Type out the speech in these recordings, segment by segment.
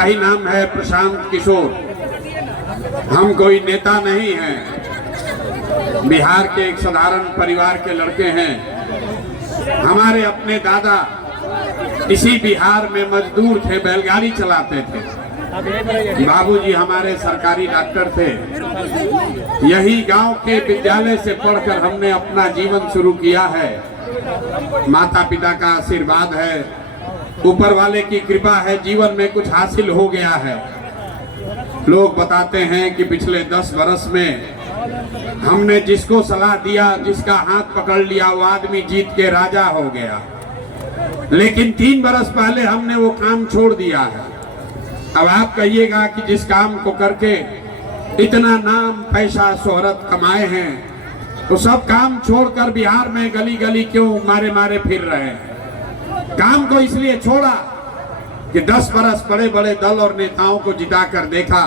मेरा ही नाम है प्रशांत किशोर। हम कोई नेता नहीं हैं, बिहार के एक साधारण परिवार के लड़के हैं। हमारे अपने दादा इसी बिहार में मजदूर थे, बैलगाड़ी चलाते थे। बाबूजी हमारे सरकारी डॉक्टर थे। यही गांव के विद्यालय से पढ़कर हमने अपना जीवन शुरू किया है। माता पिता का आशीर्वाद है, ऊपर वाले की कृपा है, जीवन में कुछ हासिल हो गया है। लोग बताते हैं कि पिछले 10 वर्ष में हमने जिसको सलाह दिया, जिसका हाथ पकड़ लिया, वो आदमी जीत के राजा हो गया। लेकिन 3 वर्ष पहले हमने वो काम छोड़ दिया है। अब आप कहिएगा कि जिस काम को करके इतना नाम, पैसा, शोहरत कमाए हैं, तो सब काम छोड़कर बिहार में गली गली क्यों मारे मारे फिर रहे हैं? काम को इसलिए छोड़ा कि 10 वर्ष बड़े बड़े दल और नेताओं को जिताकर देखा।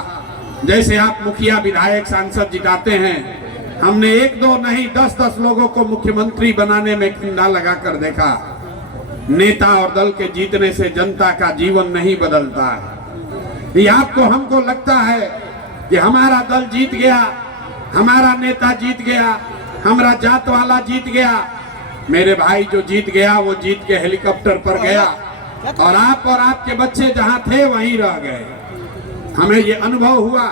जैसे आप मुखिया, विधायक, सांसद जिताते हैं, हमने 1-2 नहीं 10-10 लोगों को मुख्यमंत्री बनाने में खंडा लगाकर देखा। नेता और दल के जीतने से जनता का जीवन नहीं बदलता है। ये आपको हमको लगता है कि हमारा दल जीत गया, हमारा नेता जीत गया, हमारा जात वाला जीत गया। मेरे भाई जो जीत गया वो जीत के हेलीकॉप्टर पर गया और आप और आपके बच्चे जहां थे वहीं रह गए। हमें ये अनुभव हुआ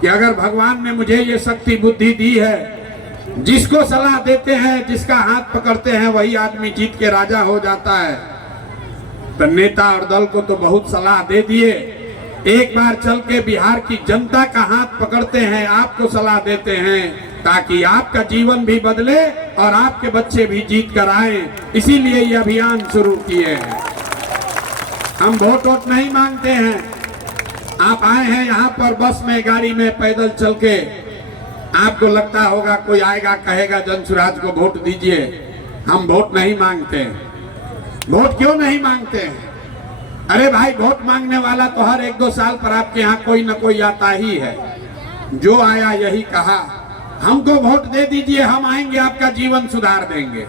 कि अगर भगवान ने मुझे ये शक्ति बुद्धि दी है, जिसको सलाह देते हैं, जिसका हाथ पकड़ते हैं, वही आदमी जीत के राजा हो जाता है। तो नेता और दल को तो बहुत सलाह दे दिए, एक बार चल के बिहार की जनता का हाथ पकड़ते हैं, आपको सलाह देते हैं, ताकि आपका जीवन भी बदले और आपके बच्चे भी जीत कर आए। इसीलिए ये अभियान शुरू किए हैं। हम वोट नहीं मांगते हैं। आप आए हैं यहाँ पर बस में, गाड़ी में, पैदल चल के। आपको लगता होगा कोई आएगा कहेगा जनसुराज को वोट दीजिए। हम वोट नहीं मांगते हैं। वोट क्यों नहीं मांगते हैं? अरे भाई, वोट मांगने वाला तो हर 1-2 साल पर आपके यहाँ कोई न कोई आता ही है। जो आया यही कहा, हमको वोट दे दीजिए, हम आएंगे, आपका जीवन सुधार देंगे।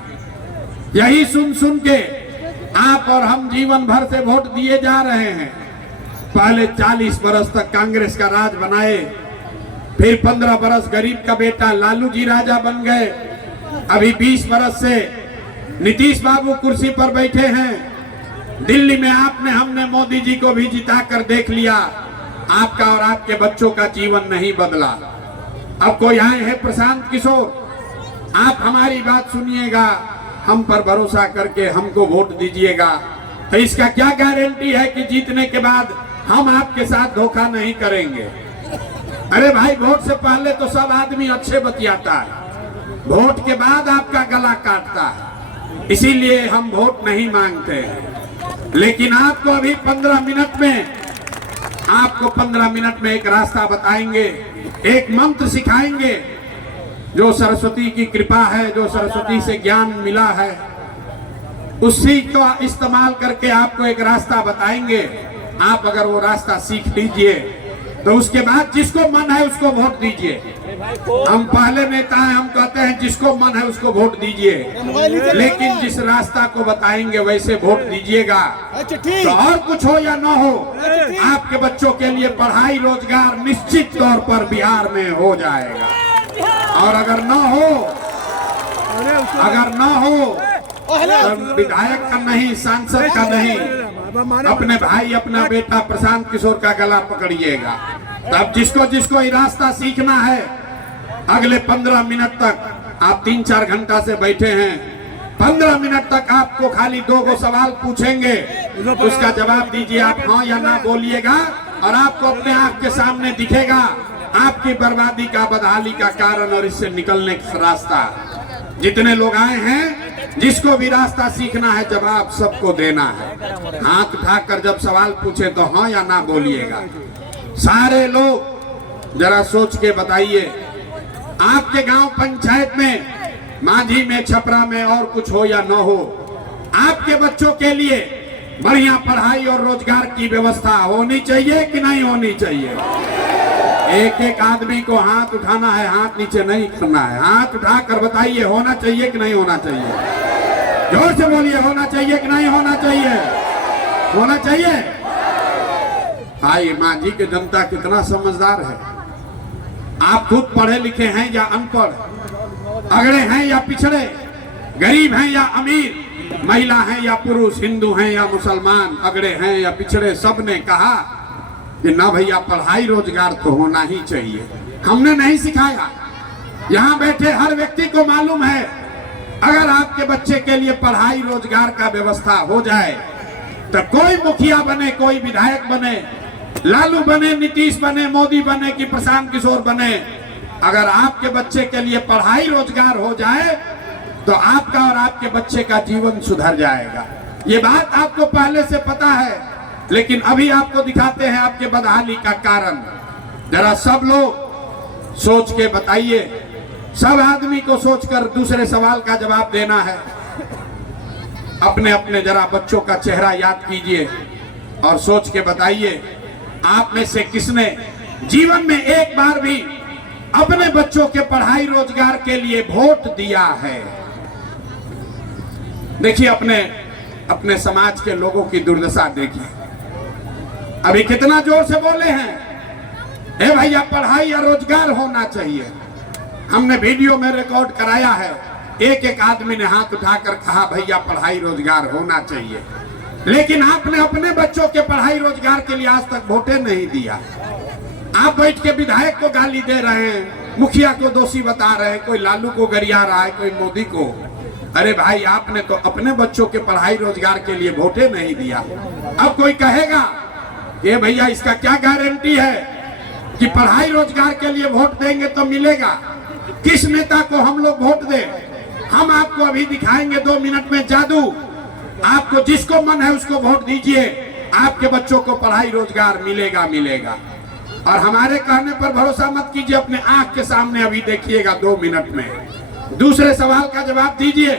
यही सुन सुन के आप और हम जीवन भर से वोट दिए जा रहे हैं। पहले 40 बरस तक कांग्रेस का राज बनाए, फिर 15 बरस गरीब का बेटा लालू जी राजा बन गए। अभी 20 बरस से नीतीश बाबू कुर्सी पर बैठे हैं। दिल्ली में आपने, हमने मोदी जी को भी जिता कर देख लिया। आपका और आपके बच्चों का जीवन नहीं बदला। अब कोई आए हैं प्रशांत किशोर, आप हमारी बात सुनिएगा, हम पर भरोसा करके हमको वोट दीजिएगा। तो इसका क्या गारंटी है कि जीतने के बाद हम आपके साथ धोखा नहीं करेंगे? अरे भाई, वोट से पहले तो सब आदमी अच्छे बतियाता है, वोट के बाद आपका गला काटता है। इसीलिए हम वोट नहीं मांगते हैं। लेकिन आपको अभी 15 मिनट में, आपको 15 मिनट में एक रास्ता बताएंगे, एक मंत्र सिखाएंगे। जो सरस्वती की कृपा है, जो सरस्वती से ज्ञान मिला है, उसी को इस्तेमाल करके आपको एक रास्ता बताएंगे। आप अगर वो रास्ता सीख लीजिए तो उसके बाद जिसको मन है उसको वोट दीजिए। हम पहले नेता हैं, हम कहते हैं जिसको मन है उसको वोट दीजिए, लेकिन जिस रास्ता को बताएंगे वैसे वोट दीजिएगा। तो और कुछ हो या ना हो, आपके बच्चों के लिए पढ़ाई, रोजगार निश्चित तौर पर बिहार में हो जाएगा। और अगर ना हो तो विधायक का नहीं, सांसद का नहीं, अपने भाई, अपना बेटा प्रशांत किशोर का गला पकड़िएगा। तब जिसको जिसको ये रास्ता सीखना है, अगले 15 मिनट तक, आप 3-4 घंटा से बैठे हैं, 15 मिनट तक आपको खाली 2 सवाल पूछेंगे, उसका जवाब दीजिए। आप हाँ या ना बोलिएगा और आपको अपने आंख के सामने दिखेगा आपकी बर्बादी का, बदहाली का कारण और इससे निकलने का रास्ता। जितने लोग आए हैं, जिसको भी रास्ता सीखना है, जवाब सबको देना है। हाथ उठाकर जब सवाल पूछे तो हाँ या ना बोलिएगा। सारे लोग जरा सोच के बताइए, आपके गांव पंचायत में, मांझी में, छपरा में और कुछ हो या न हो, आपके बच्चों के लिए बढ़िया पढ़ाई और रोजगार की व्यवस्था होनी चाहिए कि नहीं होनी चाहिए? एक एक आदमी को हाथ उठाना है, हाथ नीचे नहीं करना है। हाथ उठाकर बताइए, होना चाहिए कि नहीं होना चाहिए? जोर से बोलिए, होना चाहिए कि नहीं होना चाहिए? होना चाहिए। आइए, मांझी की जनता कितना समझदार है। आप खुद पढ़े लिखे हैं या अनपढ़, अगड़े हैं या पिछड़े, गरीब हैं या अमीर, महिला हैं या पुरुष, हिंदू हैं या मुसलमान, अगड़े हैं या पिछड़े, सब ने कहा कि ना भैया पढ़ाई रोजगार तो होना ही चाहिए। हमने नहीं सिखाया, यहाँ बैठे हर व्यक्ति को मालूम है अगर आपके बच्चे के लिए पढ़ाई रोजगार का व्यवस्था हो जाए तो कोई मुखिया बने, कोई विधायक बने, लालू बने, नीतीश बने, मोदी बने कि प्रशांत किशोर बने, अगर आपके बच्चे के लिए पढ़ाई रोजगार हो जाए तो आपका और आपके बच्चे का जीवन सुधर जाएगा। ये बात आपको पहले से पता है, लेकिन अभी आपको दिखाते हैं आपके बदहाली का कारण। जरा सब लोग सोच के बताइए, सब आदमी को सोचकर दूसरे सवाल का जवाब देना है। अपने अपने जरा बच्चों का चेहरा याद कीजिए और सोच के बताइए, आप में से किसने जीवन में एक बार भी अपने बच्चों के पढ़ाई रोजगार के लिए वोट दिया है? देखिए, अपने समाज के लोगों की दुर्दशा देखिए। अभी कितना जोर से बोले हैं, ए भैया पढ़ाई या रोजगार होना चाहिए। हमने वीडियो में रिकॉर्ड कराया है, एक एक आदमी ने हाथ उठाकर कहा भैया पढ़ाई रोजगार होना चाहिए। लेकिन आपने अपने बच्चों के पढ़ाई रोजगार के लिए आज तक वोटे नहीं दिया। आप बैठ के विधायक को गाली दे रहे हैं, मुखिया को दोषी बता रहे हैं, कोई लालू को गरिया रहा है, कोई मोदी को। अरे भाई, आपने तो अपने बच्चों के पढ़ाई रोजगार के लिए वोटे नहीं दिया। अब कोई कहेगा ये भैया इसका क्या गारंटी है कि पढ़ाई रोजगार के लिए वोट देंगे तो मिलेगा? किस नेता को हम लोग वोट दें? हम आपको अभी दिखाएंगे 2 मिनट में जादू। आपको जिसको मन है उसको वोट दीजिए, आपके बच्चों को पढ़ाई रोजगार मिलेगा मिलेगा। और हमारे कहने पर भरोसा मत कीजिए, अपने आंख के सामने अभी देखिएगा 2 मिनट में। दूसरे सवाल का जवाब दीजिए,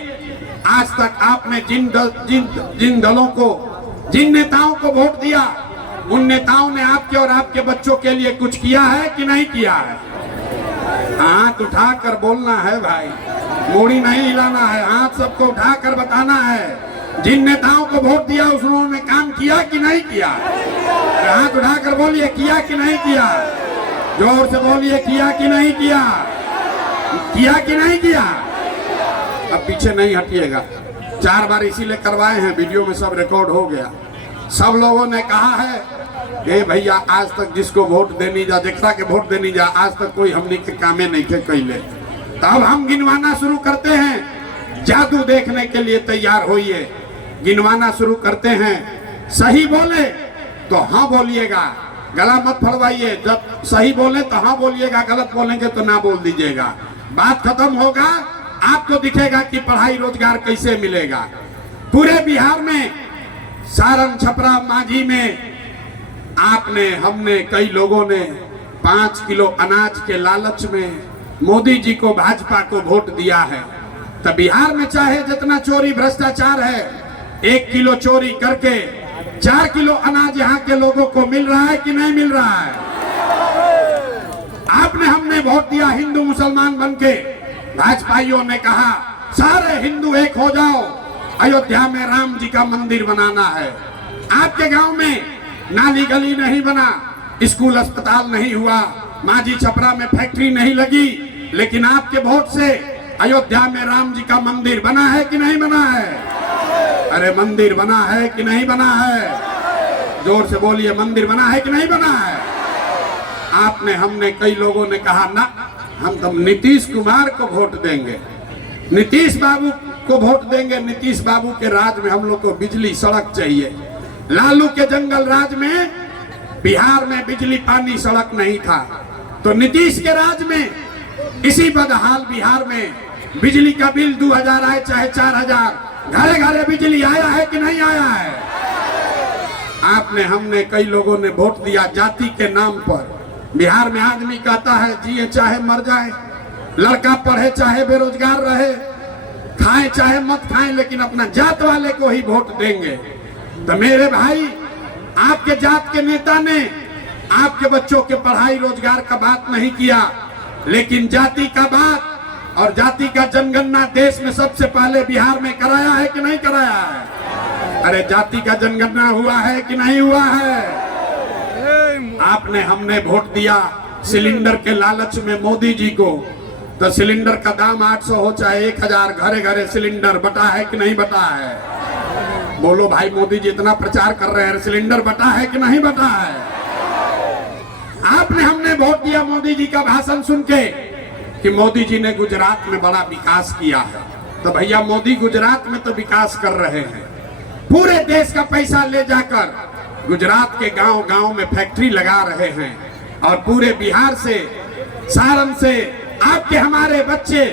आज तक आपने जिन दलों को, जिन नेताओं को वोट दिया, उन नेताओं ने आपके और आपके बच्चों के लिए कुछ किया है कि नहीं किया है? हाथ उठाकर बोलना है भाई, मूड़ी नहीं हिलाना है, हाथ सबको उठाकर बताना है। जिन नेताओं को वोट दिया उन्होंने काम किया कि नहीं किया? हाथ उठाकर बोलिए, किया कि नहीं किया? जोर से बोलिए, किया कि नहीं किया? किया कि नहीं किया? अब पीछे नहीं हटिएगा। 4 बार इसीलिए करवाए हैं, वीडियो में सब रिकॉर्ड हो गया। सब लोगों ने कहा है ए भैया आज तक जिसको वोट देनी जा, जेकरा के वोट देनी जा, आज तक कोई हमने के कामे नहीं थे कैले। तब हम गिनवाना शुरू करते हैं, जादू देखने के लिए तैयार होइए। गिनवाना शुरू करते हैं, सही बोले तो हाँ बोलिएगा, गला मत फड़वाइए। जब सही बोले तो हाँ बोलिएगा, गलत बोलेंगे तो ना बोल दीजिएगा। बात खत्म होगा, आपको दिखेगा कि पढ़ाई रोजगार कैसे मिलेगा। पूरे बिहार में, सारण, छपरा, मांझी में हमने कई लोगों ने 5 किलो अनाज के लालच में मोदी जी को, भाजपा को वोट दिया है। तो बिहार में चाहे जितना चोरी भ्रष्टाचार है, 1 किलो चोरी करके 4 किलो अनाज यहाँ के लोगों को मिल रहा है कि नहीं मिल रहा है? हमने वोट दिया हिंदू मुसलमान बनके। भाजपाइयों ने कहा सारे हिंदू एक हो जाओ, अयोध्या में राम जी का मंदिर बनाना है। आपके गांव में नाली गली नहीं बना, स्कूल अस्पताल नहीं हुआ, मांझी छपरा में फैक्ट्री नहीं लगी, लेकिन आपके वोट से अयोध्या में राम जी का मंदिर बना है कि नहीं बना है? अरे मंदिर बना है कि नहीं बना है? जोर से बोलिए, मंदिर बना है कि नहीं बना है? हमने कई लोगों ने कहा ना, हम तो नीतीश कुमार को वोट देंगे, नीतीश बाबू को वोट देंगे। नीतीश बाबू के राज में हम लोग को बिजली सड़क चाहिए। लालू के जंगल राज में बिहार में बिजली पानी सड़क नहीं था, तो नीतीश के राज में इसी बदहाल बिहार में बिजली का बिल 2000 आए चाहे 4000, घरे घरे बिजली आया है कि नहीं आया है? हमने कई लोगों ने वोट दिया जाति के नाम पर। बिहार में आदमी कहता है जिए चाहे मर जाए, लड़का पढ़े चाहे बेरोजगार रहे, खाए चाहे मत खाए, लेकिन अपना जात वाले को ही वोट देंगे। तो मेरे भाई, आपके जात के नेता ने आपके बच्चों के पढ़ाई रोजगार का बात नहीं किया, लेकिन जाति का बात और जाति का जनगणना देश में सबसे पहले बिहार में कराया है कि नहीं कराया है? अरे जाति का जनगणना हुआ है कि नहीं हुआ है? आपने हमने वोट दिया सिलेंडर के लालच में मोदी जी को, तो सिलेंडर का दाम 800 हो चाहे 1000, घरे घरे सिलेंडर बटा है कि नहीं बटा है? बोलो भाई, मोदी जी इतना प्रचार कर रहे हैं, सिलेंडर बटा है कि नहीं बटा है? आपने हमने वोट दिया मोदी जी का भाषण सुन के कि मोदी जी ने गुजरात में बड़ा विकास किया है। तो भैया मोदी गुजरात में तो विकास कर रहे हैं, पूरे देश का पैसा ले जाकर गुजरात के गांव गांव में फैक्ट्री लगा रहे हैं, और पूरे बिहार से, सारण से आपके हमारे बच्चे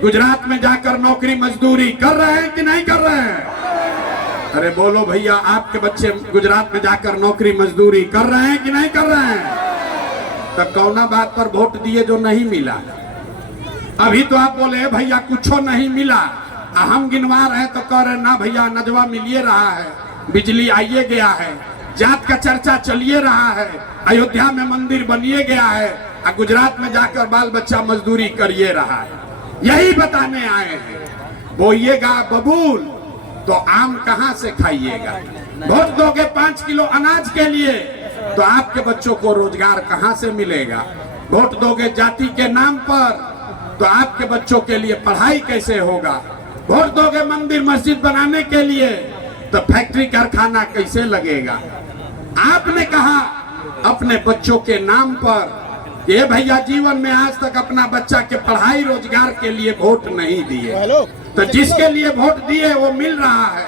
गुजरात में जाकर नौकरी मजदूरी कर रहे हैं कि नहीं कर रहे हैं? अरे बोलो भैया, आपके बच्चे गुजरात में जाकर नौकरी मजदूरी कर रहे हैं कि नहीं कर रहे हैं? तो कौना बात पर वोट दिए जो नहीं मिला? अभी तो आप बोले भैया कुछ नहीं मिला, हम गिनवा रहे तो कह रहे ना भैया नजवा मिलिए रहा है, बिजली आइए गया है, जात का चर्चा चलिए रहा है, अयोध्या में मंदिर बनिए गया है, और गुजरात में जाकर बाल बच्चा मजदूरी करिए रहा है। यही बताने आए हैं। बोइएगा बबूल तो आम कहां से खाइएगा? वोट दोगे 5 किलो अनाज के लिए तो आपके बच्चों को रोजगार कहां से मिलेगा? वोट दोगे जाति के नाम पर तो आपके बच्चों के लिए पढ़ाई कैसे होगा? वोट दोगे मंदिर मस्जिद बनाने के लिए तो फैक्ट्री कारखाना कैसे लगेगा? आपने कहा अपने बच्चों के नाम पर, ये भैया जीवन में आज तक अपना बच्चा के पढ़ाई रोजगार के लिए वोट नहीं दिए, तो जिसके लिए वोट दिए वो मिल रहा है,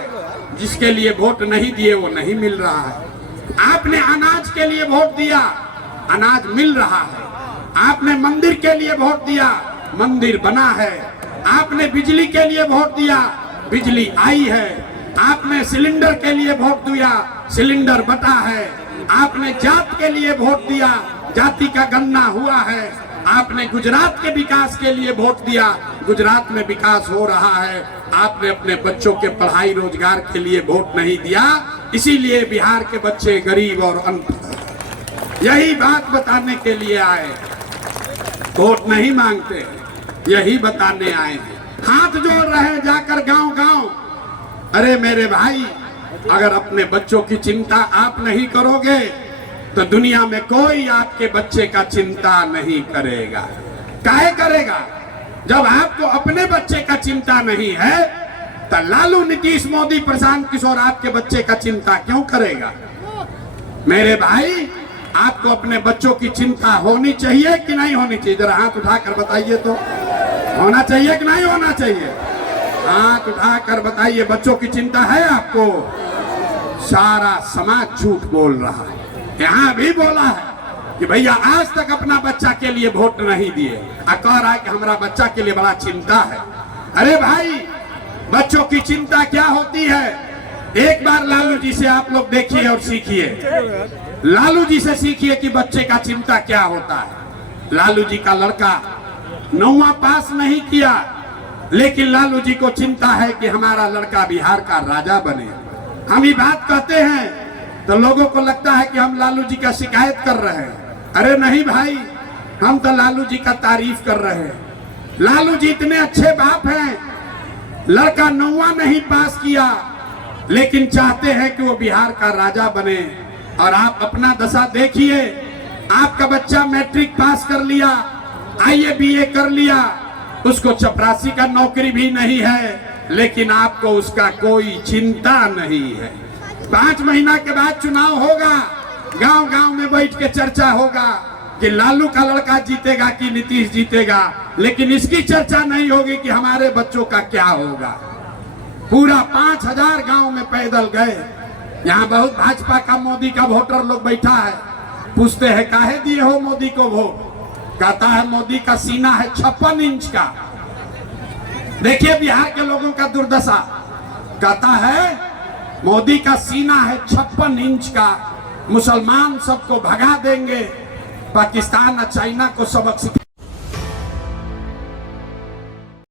जिसके लिए वोट नहीं दिए वो नहीं मिल रहा है। आपने अनाज के लिए वोट दिया, अनाज मिल रहा है। आपने मंदिर के लिए वोट दिया, मंदिर बना है। आपने बिजली के लिए वोट दिया, बिजली आई है। आपने सिलेंडर के लिए वोट दिया, सिलेंडर बटा है। आपने जात के लिए वोट दिया, जाति का गणना हुआ है। आपने गुजरात के विकास के लिए वोट दिया, गुजरात में विकास हो रहा है। आपने अपने बच्चों के पढ़ाई रोजगार के लिए वोट नहीं दिया, इसीलिए बिहार के बच्चे गरीब और अनपढ़। यही बात बताने के लिए आए, वोट नहीं मांगते, यही बताने आए हैं। हाथ जोड़ रहे हैं जाकर गांव गांव। अरे मेरे भाई, अगर अपने बच्चों की चिंता आप नहीं करोगे तो दुनिया में कोई आपके बच्चे का चिंता नहीं करेगा। काहे करेगा? जब आपको अपने बच्चे का चिंता नहीं है तो लालू, नीतीश, मोदी, प्रशांत किशोर आपके बच्चे का चिंता क्यों करेगा? मेरे भाई, आपको अपने बच्चों की चिंता होनी चाहिए कि नहीं होनी चाहिए? जरा हाथ उठाकर बताइए तो, होना चाहिए कि नहीं होना चाहिए? हाथ उठाकर बताइए, बच्चों की चिंता है आपको? सारा समाज झूठ बोल रहा है। यहाँ भी बोला है कि भैया आज तक अपना बच्चा के लिए वोट नहीं दिए, कह रहा है कि हमारा बच्चा के लिए बड़ा चिंता है। अरे भाई, बच्चों की चिंता क्या होती है? एक बार लालू जी से आप लोग देखिए और सीखिए। लालू जी से सीखिए कि बच्चे का चिंता क्या होता है। लालू जी का लड़का 9वां पास नहीं किया, लेकिन लालू जी को चिंता है कि हमारा लड़का बिहार का राजा बने। हम ये बात कहते हैं तो लोगों को लगता है कि हम लालू जी का शिकायत कर रहे हैं। अरे नहीं भाई, हम तो लालू जी का तारीफ कर रहे हैं। लालू जी इतने अच्छे बाप हैं, लड़का 9वां नहीं पास किया, लेकिन चाहते हैं कि वो बिहार का राजा बने। और आप अपना दशा देखिए, आपका बच्चा मैट्रिक पास कर लिया, IAA BA कर लिया, उसको चपरासी का नौकरी भी नहीं है, लेकिन आपको उसका कोई चिंता नहीं है। 5 महीना के बाद चुनाव होगा, गांव गांव में बैठ के चर्चा होगा कि लालू का लड़का जीतेगा कि नीतीश जीतेगा, लेकिन इसकी चर्चा नहीं होगी कि हमारे बच्चों का क्या होगा। पूरा 5000 गांव में पैदल गए। यहाँ बहुत भाजपा का, मोदी का वोटर लोग बैठा है, पूछते हैं काहे दिए हो मोदी को वोट? कहता है मोदी का सीना है 56 इंच का। देखिए बिहार के लोगों का दुर्दशा। कहता है मोदी का सीना है 56 इंच का, मुसलमान सबको भगा देंगे, पाकिस्तान और चाइना को सबक सिखा